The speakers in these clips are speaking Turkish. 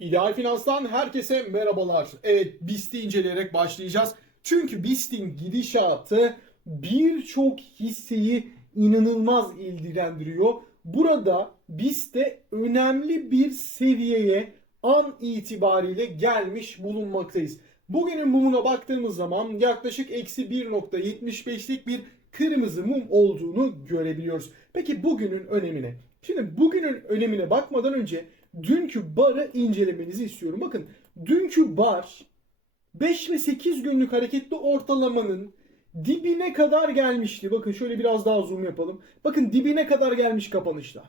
İdeal Finans'tan herkese merhabalar. Evet BIST'i inceleyerek başlayacağız. Çünkü BIST'in gidişatı birçok hisseyi inanılmaz ilgilendiriyor. Burada BIST'te önemli bir seviyeye an itibariyle gelmiş bulunmaktayız. Bugünün mumuna baktığımız zaman yaklaşık eksi 1.75'lik bir kırmızı mum olduğunu görebiliyoruz. Peki bugünün önemine? Şimdi bugünün önemine bakmadan önce dünkü barı incelemenizi istiyorum. Bakın dünkü bar 5 ve 8 günlük hareketli ortalamanın dibine kadar gelmişti. Bakın şöyle biraz daha zoom yapalım. Bakın dibine kadar gelmiş kapanışta.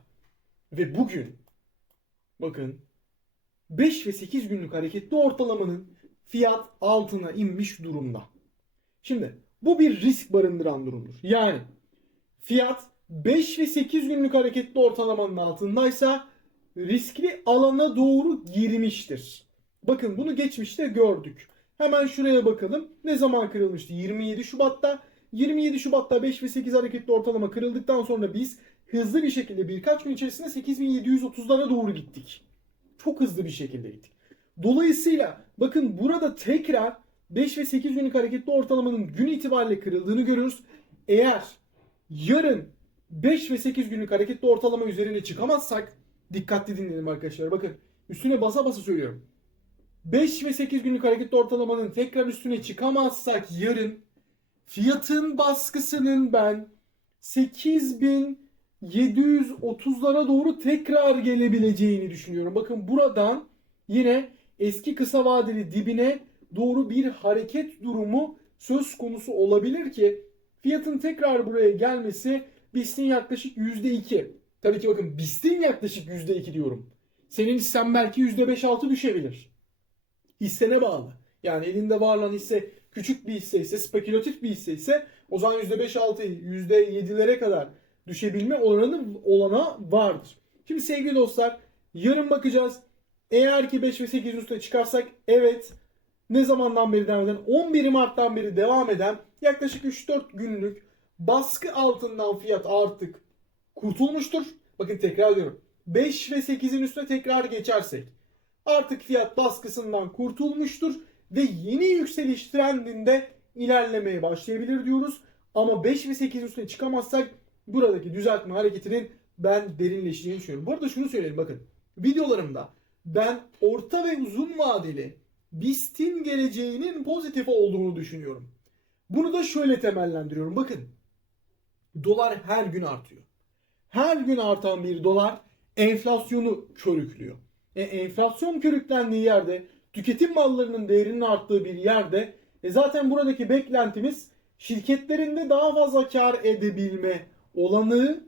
Ve bugün bakın 5 ve 8 günlük hareketli ortalamanın fiyat altına inmiş durumda. Şimdi bu bir risk barındıran durumdur. Yani fiyat 5 ve 8 günlük hareketli ortalamanın altındaysa riskli alana doğru girmiştir. Bakın bunu geçmişte gördük. Hemen şuraya bakalım. Ne zaman kırılmıştı? 27 Şubat'ta. 27 Şubat'ta 5 ve 8 hareketli ortalama kırıldıktan sonra biz hızlı bir şekilde birkaç gün içerisinde 8730'lara doğru gittik. Çok hızlı bir şekilde gittik. Dolayısıyla bakın burada tekrar 5 ve 8 günlük hareketli ortalamanın gün itibariyle kırıldığını görüyoruz. Eğer yarın 5 ve 8 günlük hareketli ortalama üzerine çıkamazsak dikkatli dinleyelim arkadaşlar. Bakın üstüne basa basa söylüyorum. 5 ve 8 günlük hareketli ortalamanın tekrar üstüne çıkamazsak yarın fiyatın baskısının ben 8730'lara doğru tekrar gelebileceğini düşünüyorum. Bakın buradan yine eski kısa vadeli dibine doğru bir hareket durumu söz konusu olabilir ki fiyatın tekrar buraya gelmesi BIST'in yaklaşık %2. Tabii ki bakın BIST'in yaklaşık %2 diyorum. Senin hissen belki %5-6 düşebilir. Hissene bağlı. Yani elinde var olan hisse küçük bir hisse ise, spekülatif bir hisse ise o zaman %5-6, %7'lere kadar düşebilme oranı olana vardır. Şimdi sevgili dostlar yarın bakacağız. Eğer ki 5 ve 8 üstüne çıkarsak evet ne zamandan beri devam eden 11 Mart'tan beri devam eden yaklaşık 3-4 günlük baskı altından fiyat artık kurtulmuştur. Bakın tekrar diyorum. 5 ve 8'in üstüne tekrar geçersek artık fiyat baskısından kurtulmuştur ve yeni yükseliş trendinde ilerlemeye başlayabilir diyoruz. Ama 5 ve 8 üstüne çıkamazsak buradaki düzeltme hareketinin ben derinleşeceğini düşünüyorum. Bu arada şunu söyleyeyim bakın. Videolarımda ben orta ve uzun vadeli BIST'in geleceğinin pozitif olduğunu düşünüyorum. Bunu da şöyle temellendiriyorum. Bakın dolar her gün artıyor. Her gün artan bir dolar enflasyonu körüklüyor. E, enflasyon körüklendiği yerde tüketim mallarının değerinin arttığı bir yerde e, zaten buradaki beklentimiz şirketlerin de daha fazla kar edebilme olanağı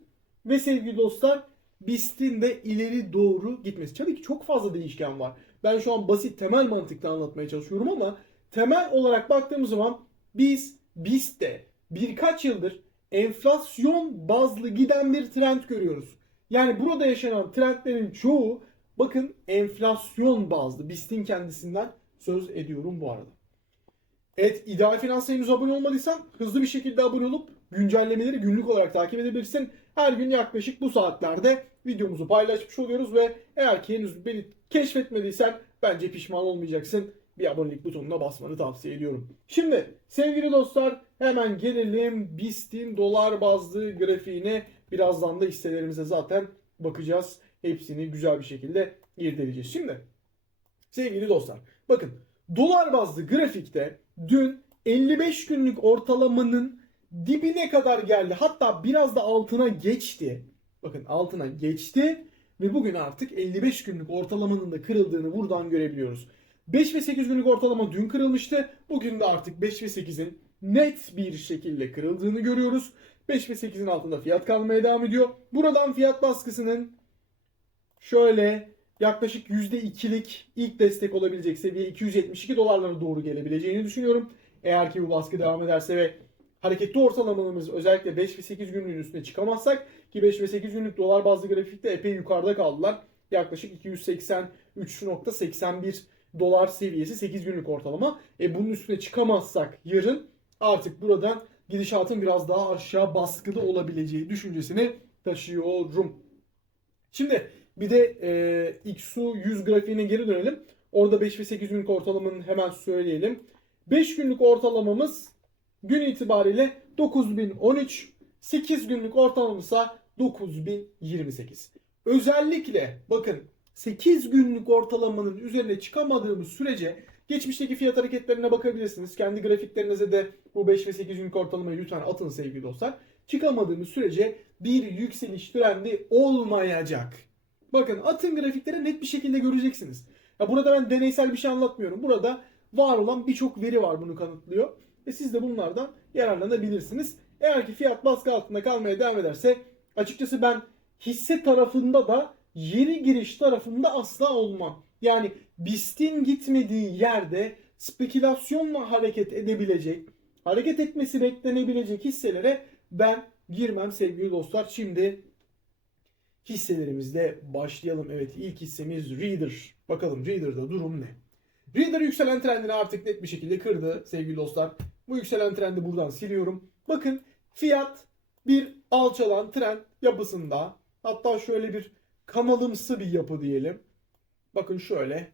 ve sevgili dostlar BIST'in de ileri doğru gitmesi. Tabii ki çok fazla değişken var. Ben şu an basit temel mantıkla anlatmaya çalışıyorum ama temel olarak baktığımız zaman biz BIST'te birkaç yıldır enflasyon bazlı giden bir trend görüyoruz. Yani burada yaşanan trendlerin çoğu bakın enflasyon bazlı. BIST'in kendisinden söz ediyorum bu arada. Evet İdeal Finans'a henüz abone olmadıysan hızlı bir şekilde abone olup güncellemeleri günlük olarak takip edebilirsin. Her gün yaklaşık bu saatlerde videomuzu paylaşmış oluyoruz ve eğer ki henüz beni keşfetmediysen bence pişman olmayacaksın. Bir abonelik butonuna basmanı tavsiye ediyorum. Şimdi sevgili dostlar hemen gelelim BIST'in dolar bazlı grafiğine. Birazdan da hisselerimize zaten bakacağız. Hepsini güzel bir şekilde irdeleyeceğiz. Şimdi sevgili dostlar bakın dolar bazlı grafikte dün 55 günlük ortalamanın dibine kadar geldi. Hatta biraz da altına geçti. Bakın altına geçti ve bugün artık 55 günlük ortalamanın da kırıldığını buradan görebiliyoruz. 5 ve 8 günlük ortalama dün kırılmıştı. Bugün de artık 5 ve 8'in net bir şekilde kırıldığını görüyoruz. 5 ve 8'in altında fiyat kalmaya devam ediyor. Buradan fiyat baskısının şöyle yaklaşık %2'lik ilk destek olabilecek seviye 272 dolarlara doğru gelebileceğini düşünüyorum. Eğer ki bu baskı devam ederse ve hareketli ortalamanımız özellikle 5 ve 8 günlüğün üstüne çıkamazsak ki 5 ve 8 günlük dolar bazlı grafikte epey yukarıda kaldılar. Yaklaşık 283.81 dolar seviyesi 8 günlük ortalama. E bunun üstüne çıkamazsak yarın artık buradan gidişatın biraz daha aşağı baskıda olabileceği düşüncesini taşıyorum. Şimdi Bir de e, XU 100 grafiğine geri dönelim. Orada 5 ve 8 günlük ortalamanın hemen söyleyelim. 5 günlük ortalamamız gün itibariyle 9013, 8 günlük ortalamamız ise 9028. Özellikle bakın 8 günlük ortalamanın üzerine çıkamadığımız sürece geçmişteki fiyat hareketlerine bakabilirsiniz. Kendi grafiklerinize de bu 5 ve 8 günlük ortalamayı lütfen atın sevgili dostlar. Çıkamadığımız sürece bir yükseliş trendi olmayacak. Bakın atın grafiklere net bir şekilde göreceksiniz. Ya burada ben deneysel bir şey anlatmıyorum. Burada var olan birçok veri var bunu kanıtlıyor. Ve siz de bunlardan yararlanabilirsiniz. Eğer ki fiyat baskı altında kalmaya devam ederse açıkçası ben hisse tarafında da yeni giriş tarafında asla olmam. Yani BIST'in gitmediği yerde spekülasyonla hareket edebilecek, hareket etmesi beklenebilecek hisselere ben girmem sevgili dostlar. Şimdi hisselerimizle başlayalım. Evet ilk hissemiz Reader. Bakalım Reader'da durum ne? Reader yükselen trendini artık net bir şekilde kırdı sevgili dostlar. Bu yükselen trendi buradan siliyorum. Bakın fiyat bir alçalan trend yapısında. Hatta şöyle bir kanalımsı bir yapı diyelim. Bakın şöyle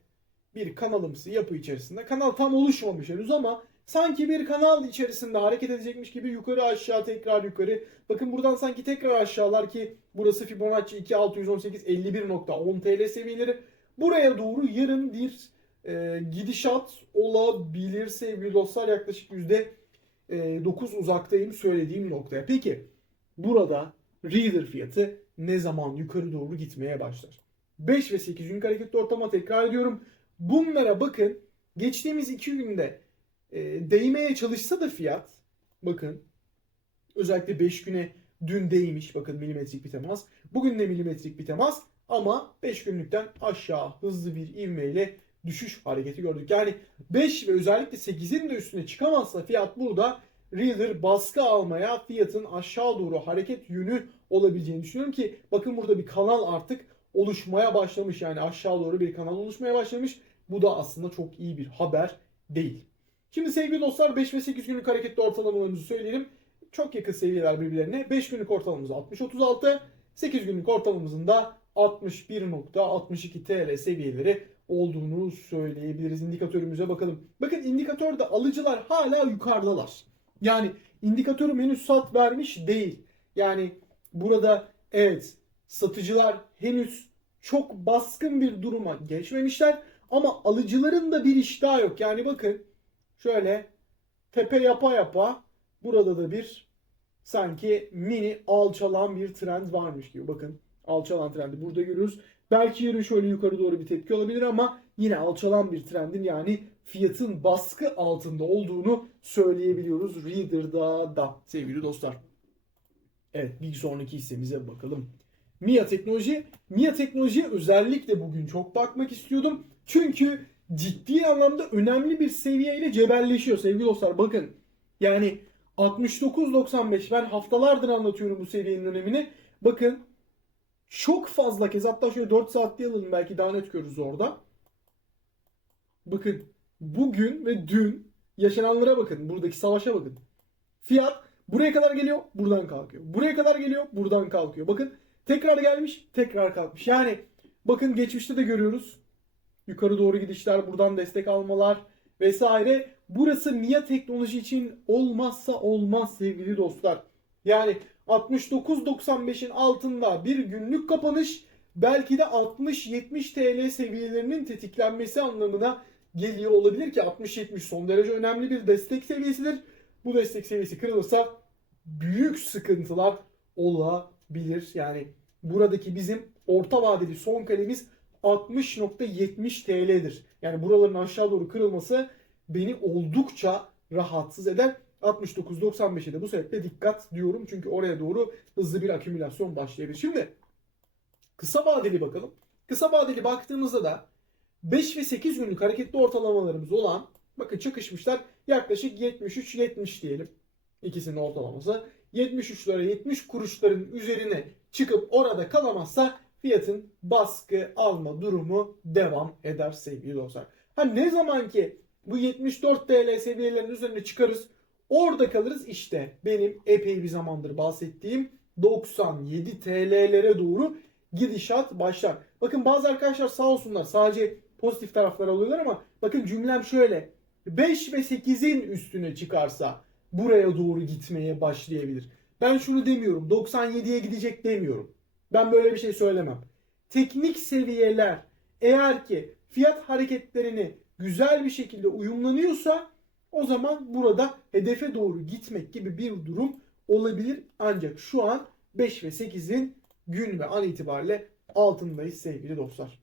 bir kanalımsı yapı içerisinde. Kanal tam oluşmamış henüz ama sanki bir kanal içerisinde hareket edecekmiş gibi yukarı aşağı tekrar yukarı. Bakın buradan sanki tekrar aşağılar ki burası Fibonacci 2618 51.10 TL seviyeleri. Buraya doğru yarın bir e, gidişat olabilir sevgili dostlar. Yaklaşık yüzde e, 9 uzaktayım söylediğim noktaya. Peki burada Reader fiyatı ne zaman yukarı doğru gitmeye başlar? 5 ve 8 günlük hareketli ortama tekrar ediyorum. Bunlara bakın geçtiğimiz 2 günde e, değmeye çalışsa da fiyat bakın özellikle 5 güne dün değmiş bakın milimetrik bir temas. Bugün de milimetrik bir temas ama 5 günlükten aşağı hızlı bir ivmeyle düşüş hareketi gördük. Yani 5 ve özellikle 8'in de üstüne çıkamazsa fiyat burada Reader baskı almaya fiyatın aşağı doğru hareket yönü olabileceğini düşünüyorum ki bakın burada bir kanal artık oluşmaya başlamış. Yani aşağı doğru bir kanal oluşmaya başlamış. Bu da aslında çok iyi bir haber değil. Şimdi sevgili dostlar 5 ve 8 günlük hareketli ortalamalarımızı söyleyelim. Çok yakın seviyeler birbirlerine. 5 günlük ortalamamız 60.36, 8 günlük ortalamamızın da 61.62 TL seviyeleri olduğunu söyleyebiliriz. İndikatörümüze bakalım. Bakın indikatörde alıcılar hala yukarıdalar. Yani indikatörüm henüz sat vermiş değil. Yani burada evet satıcılar henüz çok baskın bir duruma geçmemişler ama alıcıların da bir iştahı yok. Yani bakın şöyle tepe yapa yapa burada da bir sanki mini alçalan bir trend varmış gibi. Bakın alçalan trendi burada görüyoruz. Belki yarın şöyle yukarı doğru bir tepki olabilir ama yine alçalan bir trendin yani fiyatın baskı altında olduğunu söyleyebiliyoruz Reader'da da sevgili dostlar. Evet bir sonraki hissemize bakalım. MIA Teknoloji. MIA Teknoloji'ye özellikle bugün çok bakmak istiyordum. Çünkü ciddi anlamda önemli bir seviyeyle cebelleşiyor sevgili dostlar. Bakın yani 69.95 ben haftalardır anlatıyorum bu seviyenin önemini. Bakın çok fazla kez hatta şöyle 4 saat alalım belki daha net görürüz orada. Bakın bugün ve dün yaşananlara bakın. Buradaki savaşa bakın. Fiyat buraya kadar geliyor, buradan kalkıyor. Buraya kadar geliyor, buradan kalkıyor. Bakın tekrar gelmiş, tekrar kalkmış. Yani bakın geçmişte de görüyoruz. Yukarı doğru gidişler, buradan destek almalar vesaire. Burası MIA teknoloji için olmazsa olmaz sevgili dostlar. Yani 69.95'in altında bir günlük kapanış belki de 60-70 TL seviyelerinin tetiklenmesi anlamına geliyor olabilir ki 60-70 son derece önemli bir destek seviyesidir. Bu destek seviyesi kırılırsa büyük sıkıntılar olabilir. Yani buradaki bizim orta vadeli son kalemiz 60.70 TL'dir. Yani buraların aşağı doğru kırılması beni oldukça rahatsız eder. 69.95'e de bu sebeple dikkat diyorum. Çünkü oraya doğru hızlı bir akümülasyon başlayabilir. Şimdi kısa vadeli bakalım. Kısa vadeli baktığımızda da 5 ve 8 günlük hareketli ortalamalarımız olan bakın çakışmışlar yaklaşık 73-70 diyelim. İkisinin ortalaması. 73'lere 70 kuruşların üzerine çıkıp orada kalamazsa fiyatın baskı alma durumu devam eder sevgili dostlar. Ha ne zaman ki bu 74 TL seviyelerinin üzerine çıkarız orada kalırız işte benim epey bir zamandır bahsettiğim 97 TL'lere doğru gidişat başlar. bakın bazı arkadaşlar sağ olsunlar sadece pozitif taraflar alıyorlar ama bakın cümlem şöyle. 5 ve 8'in üstüne çıkarsa buraya doğru gitmeye başlayabilir. Ben şunu demiyorum. 97'ye gidecek demiyorum. Ben böyle bir şey söylemem. Teknik seviyeler eğer ki fiyat hareketlerini güzel bir şekilde uyumlanıyorsa o zaman burada hedefe doğru gitmek gibi bir durum olabilir. Ancak şu an 5 ve 8'in gün ve an itibariyle altındayız sevgili dostlar.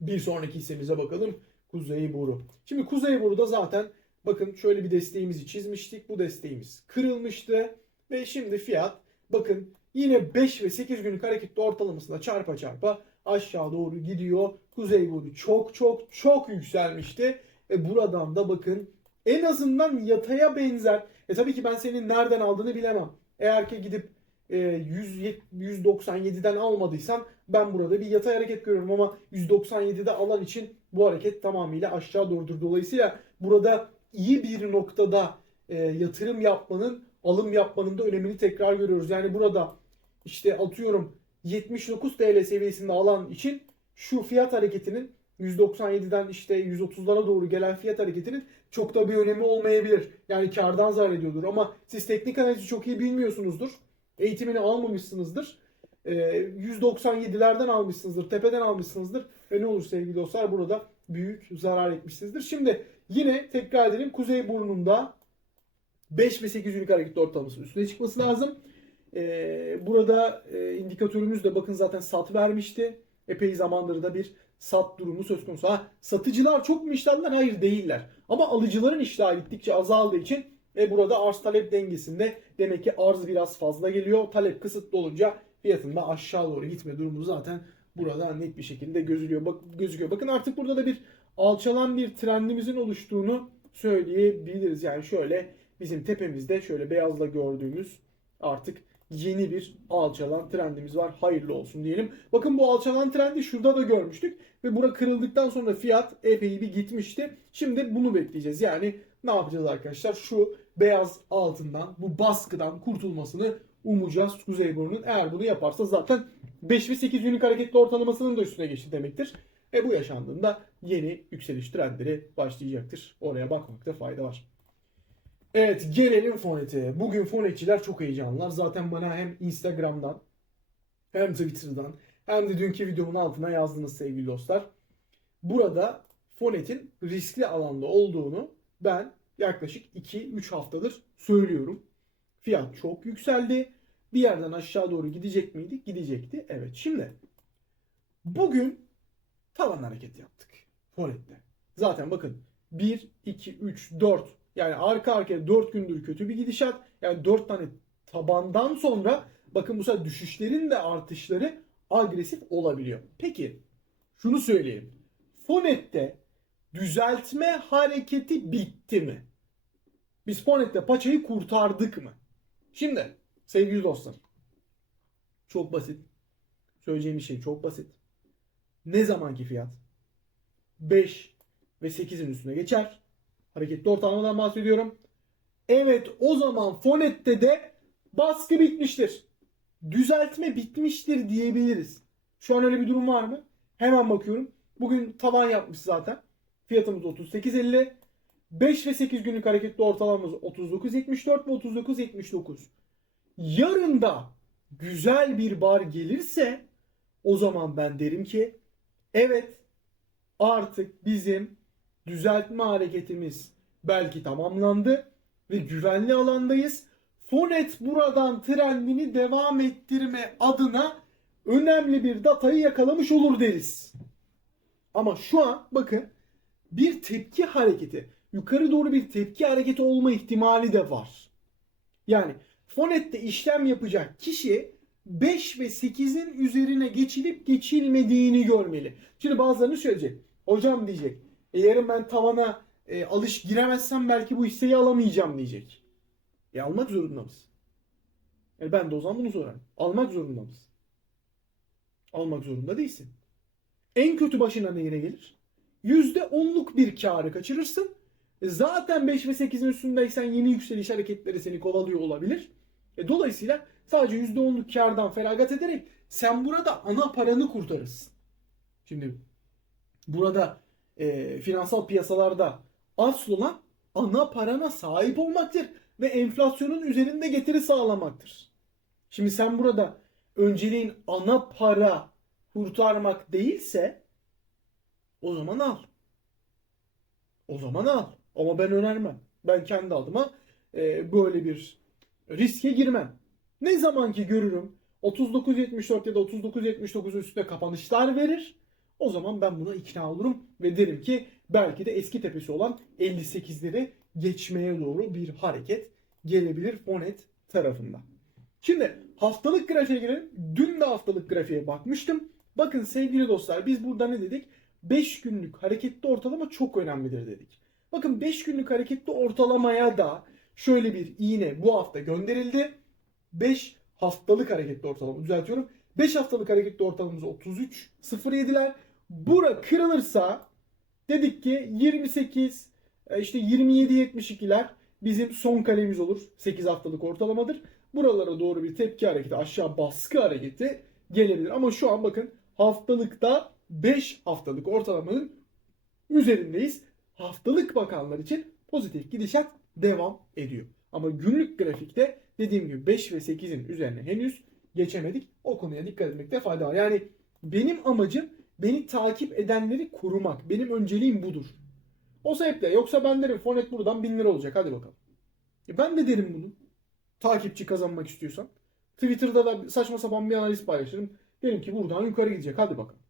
Bir sonraki hissemize bakalım. Kuzey Boru. Şimdi Kuzey Boru'da zaten bakın şöyle bir desteğimizi çizmiştik. Bu desteğimiz kırılmıştı. Ve şimdi fiyat bakın yine 5 ve 8 günlük hareketli ortalamasında çarpa çarpa aşağı doğru gidiyor. Kuzey Boru çok çok çok yükselmişti. E buradan da bakın en azından yataya benzer. E tabii ki ben senin nereden aldığını bilemem. Eğer ki gidip e, 100, 197'den almadıysan ben burada bir yatay hareket görüyorum ama 197'de alan için bu hareket tamamıyla aşağı doğrudur. Dolayısıyla burada iyi bir noktada e, yatırım yapmanın, alım yapmanın da önemini tekrar görüyoruz. Yani burada işte atıyorum 79 TL seviyesinde alan için şu fiyat hareketinin 197'den işte 130'lara doğru gelen fiyat hareketinin çok da bir önemi olmayabilir. Yani kardan zarar ediyordur ama siz teknik analizi çok iyi bilmiyorsunuzdur. Eğitimini almamışsınızdır. Ee, 197'lerden almışsınızdır, tepeden almışsınızdır ve ne olur sevgili dostlar burada büyük zarar etmişsinizdir. Şimdi yine tekrar edelim Kuzey Burnu'nda 5 ve 8 günlük hareketli ortalamasının üstüne çıkması lazım. Ee, burada e, indikatörümüz de bakın zaten sat vermişti. Epey zamandır da bir sat durumu söz konusu. Ha, satıcılar çok mu işlemler? Hayır değiller. Ama alıcıların iştahı gittikçe azaldığı için e, burada arz talep dengesinde demek ki arz biraz fazla geliyor. Talep kısıtlı olunca fiyatın da aşağı doğru gitme durumu zaten burada net bir şekilde gözüküyor. Bak, gözüküyor. Bakın artık burada da bir alçalan bir trendimizin oluştuğunu söyleyebiliriz. Yani şöyle bizim tepemizde şöyle beyazla gördüğümüz artık yeni bir alçalan trendimiz var. Hayırlı olsun diyelim. Bakın bu alçalan trendi şurada da görmüştük. Ve bura kırıldıktan sonra fiyat epey bir gitmişti. Şimdi bunu bekleyeceğiz. Yani ne yapacağız arkadaşlar? Şu beyaz altından, bu baskıdan kurtulmasını umacağız Kuzey Burnu'nun. Eğer bunu yaparsa zaten 5 ve 8 günlük hareketli ortalamasının da üstüne geçti demektir. E bu yaşandığında yeni yükseliş trendleri başlayacaktır. Oraya bakmakta fayda var. Evet gelelim Fonet'e. Bugün Fonetçiler çok heyecanlılar. Zaten bana hem Instagram'dan hem Twitter'dan hem de dünkü videomun altına yazdınız sevgili dostlar. Burada Fonet'in riskli alanda olduğunu ben yaklaşık 2-3 haftadır söylüyorum. Fiyat çok yükseldi. Bir yerden aşağı doğru gidecek miydi? Gidecekti. Evet. Şimdi bugün tavan hareketi yaptık Fonet'te. Zaten bakın 1, 2, 3, 4 yani arka arkaya 4 gündür kötü bir gidişat. Yani 4 tane tabandan sonra bakın bu sefer düşüşlerin de artışları agresif olabiliyor. Peki şunu söyleyeyim. Fonet'te düzeltme hareketi bitti mi? Biz Fonet'te paçayı kurtardık mı? Şimdi sevgili dostlar çok basit. Söyleyeceğim şey çok basit. Ne zamanki fiyat 5 ve 8'in üstüne geçer. Hareketli ortalamadan bahsediyorum. Evet o zaman Fonet'te de baskı bitmiştir. Düzeltme bitmiştir diyebiliriz. Şu an öyle bir durum var mı? Hemen bakıyorum. Bugün tavan yapmış zaten. Fiyatımız 38.50. 5 ve 8 günlük hareketli ortalamamız 39.74 ve 39.79. Yarın da güzel bir bar gelirse o zaman ben derim ki evet artık bizim düzeltme hareketimiz belki tamamlandı ve güvenli alandayız. Fonet buradan trendini devam ettirme adına önemli bir datayı yakalamış olur deriz. Ama şu an bakın bir tepki hareketi, yukarı doğru bir tepki hareketi olma ihtimali de var. Yani Fonet'te işlem yapacak kişi 5 ve 8'in üzerine geçilip geçilmediğini görmeli. Şimdi bazılarını söyleyecek. Hocam diyecek. E yarın ben tavana e, alış giremezsem belki bu hisseyi alamayacağım diyecek. E almak zorunda mısın? E ben de o zaman bunu sorarım. Almak zorunda mısın? Almak zorunda değilsin. En kötü başına ne yine gelir? %10'luk bir karı kaçırırsın. E zaten 5 ve 8'in üstündeysen yeni yükseliş hareketleri seni kovalıyor olabilir. E dolayısıyla sadece %10'luk kardan feragat ederek sen burada ana paranı kurtarırsın. Şimdi burada e, finansal piyasalarda asıl olan ana parana sahip olmaktır ve enflasyonun üzerinde getiri sağlamaktır. Şimdi sen burada önceliğin ana para kurtarmak değilse o zaman al. O zaman al. Ama ben önermem. Ben kendi adıma e, böyle bir riske girmem. Ne zaman ki görürüm 39.74 ya da 39.79 üstünde kapanışlar verir. O zaman ben buna ikna olurum ve derim ki belki de eski tepesi olan 58'leri geçmeye doğru bir hareket gelebilir Fonet tarafından. Şimdi haftalık grafiğe girelim. Dün de haftalık grafiğe bakmıştım. Bakın sevgili dostlar biz burada ne dedik? 5 günlük hareketli ortalama çok önemlidir dedik. Bakın 5 günlük hareketli ortalamaya da şöyle bir iğne bu hafta gönderildi. 5 haftalık hareketli ortalama düzeltiyorum. 5 haftalık hareketli ortalamamız 33.07'ler. Bura kırılırsa dedik ki 28 e, işte 27.72'ler bizim son kalemiz olur. 8 haftalık ortalamadır. Buralara doğru bir tepki hareketi, aşağı baskı hareketi gelebilir. Ama şu an bakın haftalıkta 5 haftalık ortalamanın üzerindeyiz. Haftalık bakanlar için pozitif gidişat devam ediyor. Ama günlük grafikte dediğim gibi 5 ve 8'in üzerine henüz geçemedik. O konuya dikkat etmekte fayda var. Yani benim amacım beni takip edenleri korumak. Benim önceliğim budur. O sebeple yoksa ben derim Fonet buradan 1000 lira olacak hadi bakalım. E ben de derim bunu. Takipçi kazanmak istiyorsan. Twitter'da da saçma sapan bir analiz paylaşırım. Derim ki buradan yukarı gidecek hadi bakalım.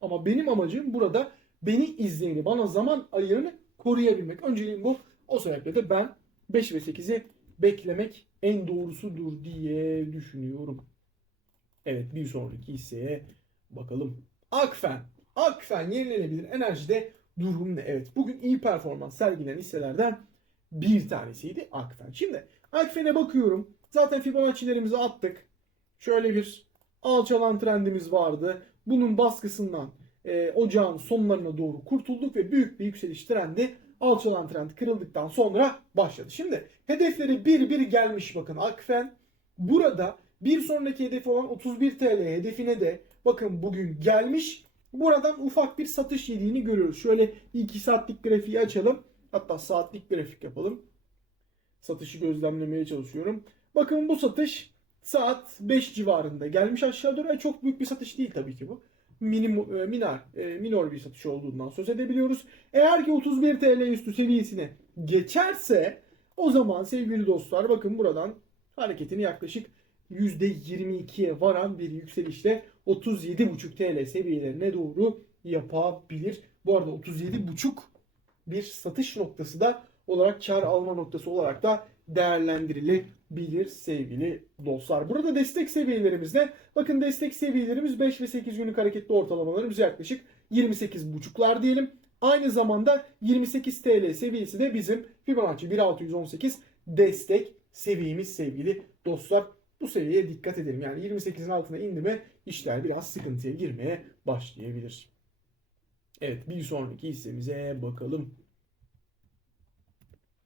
Ama benim amacım burada beni izleyeni, bana zaman ayırını koruyabilmek. Önceliğim bu. O sebeple de ben 5 ve 8'i beklemek en doğrusudur diye düşünüyorum. Evet bir sonraki hisseye bakalım. Akfen. Akfen yenilenebilir enerjide durum ne? Evet bugün iyi performans sergileyen hisselerden bir tanesiydi Akfen. Şimdi Akfen'e bakıyorum. Zaten Fibonacci'lerimizi attık. Şöyle bir alçalan trendimiz vardı. Bunun baskısından e, ocağın sonlarına doğru kurtulduk ve büyük bir yükseliş trendi alçalan trend kırıldıktan sonra başladı. Şimdi hedefleri bir bir gelmiş bakın Akfen. Burada bir sonraki hedefi olan 31 TL hedefine de bakın bugün gelmiş. Buradan ufak bir satış yediğini görüyoruz. Şöyle 2 saatlik grafiği açalım. Hatta saatlik grafik yapalım. Satışı gözlemlemeye çalışıyorum. Bakın bu satış saat 5 civarında gelmiş aşağı doğru. E, Çok büyük bir satış değil tabii ki bu. Minim, e, e, minor bir satış olduğundan söz edebiliyoruz. Eğer ki 31 TL üstü seviyesine geçerse o zaman sevgili dostlar bakın buradan hareketini yaklaşık %22'ye varan bir yükselişle 37,5 TL seviyelerine doğru yapabilir. Bu arada 37,5 bir satış noktası da olarak kar alma noktası olarak da değerlendirilebilir sevgili dostlar. Burada destek seviyelerimizde bakın destek seviyelerimiz 5 ve 8 günlük hareketli ortalamalarımız yaklaşık 28,5'lar diyelim. Aynı zamanda 28 TL seviyesi de bizim Fibonacci 1618 destek seviyemiz sevgili dostlar. Bu seviyeye dikkat edelim. Yani 28'in altına indi mi işler biraz sıkıntıya girmeye başlayabilir. Evet bir sonraki hissemize bakalım.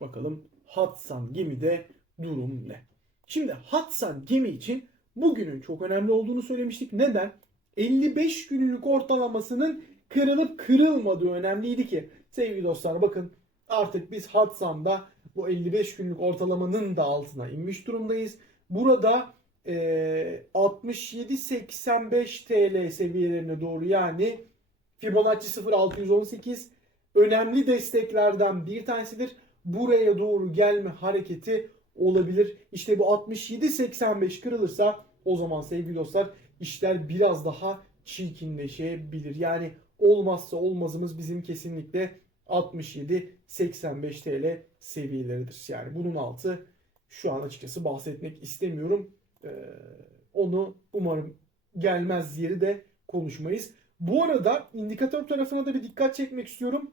Bakalım Hatsan gemide durum ne? Şimdi Hatsan gemi için bugünün çok önemli olduğunu söylemiştik. Neden? 55 günlük ortalamasının kırılıp kırılmadığı önemliydi ki sevgili dostlar bakın artık biz Hatsan'da bu 55 günlük ortalamanın da altına inmiş durumdayız. Burada e, 67-85 TL seviyelerine doğru yani Fibonacci 0618 önemli desteklerden bir tanesidir. Buraya doğru gelme hareketi olabilir. İşte bu 67-85 kırılırsa o zaman sevgili dostlar işler biraz daha çirkinleşebilir. Yani olmazsa olmazımız bizim kesinlikle 67-85 TL seviyeleridir. Yani bunun altı şu an açıkçası bahsetmek istemiyorum. Ee, onu umarım gelmez yeri de konuşmayız. Bu arada indikatör tarafına da bir dikkat çekmek istiyorum.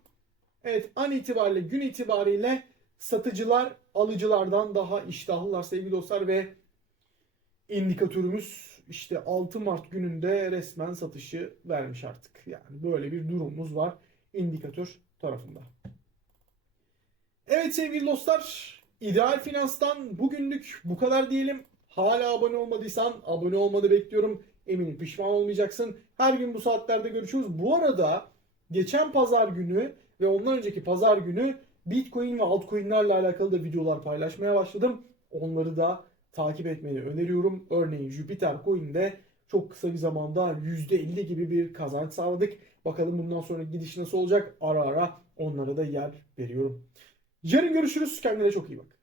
Evet an itibariyle gün itibariyle satıcılar alıcılardan daha iştahlılar sevgili dostlar ve indikatörümüz işte 6 Mart gününde resmen satışı vermiş artık. Yani böyle bir durumumuz var indikatör tarafında. Evet sevgili dostlar İdeal Finans'tan bugünlük bu kadar diyelim. Hala abone olmadıysan abone olmanı bekliyorum. eminim pişman olmayacaksın. Her gün bu saatlerde görüşüyoruz. Bu arada geçen pazar günü ve ondan önceki pazar günü Bitcoin ve altcoin'lerle alakalı da videolar paylaşmaya başladım. Onları da takip etmeni öneriyorum. Örneğin Jupiter Coin'de çok kısa bir zamanda %50 gibi bir kazanç sağladık. Bakalım bundan sonra gidiş nasıl olacak? Ara ara onlara da yer veriyorum. Yarın görüşürüz. Kendine çok iyi bak.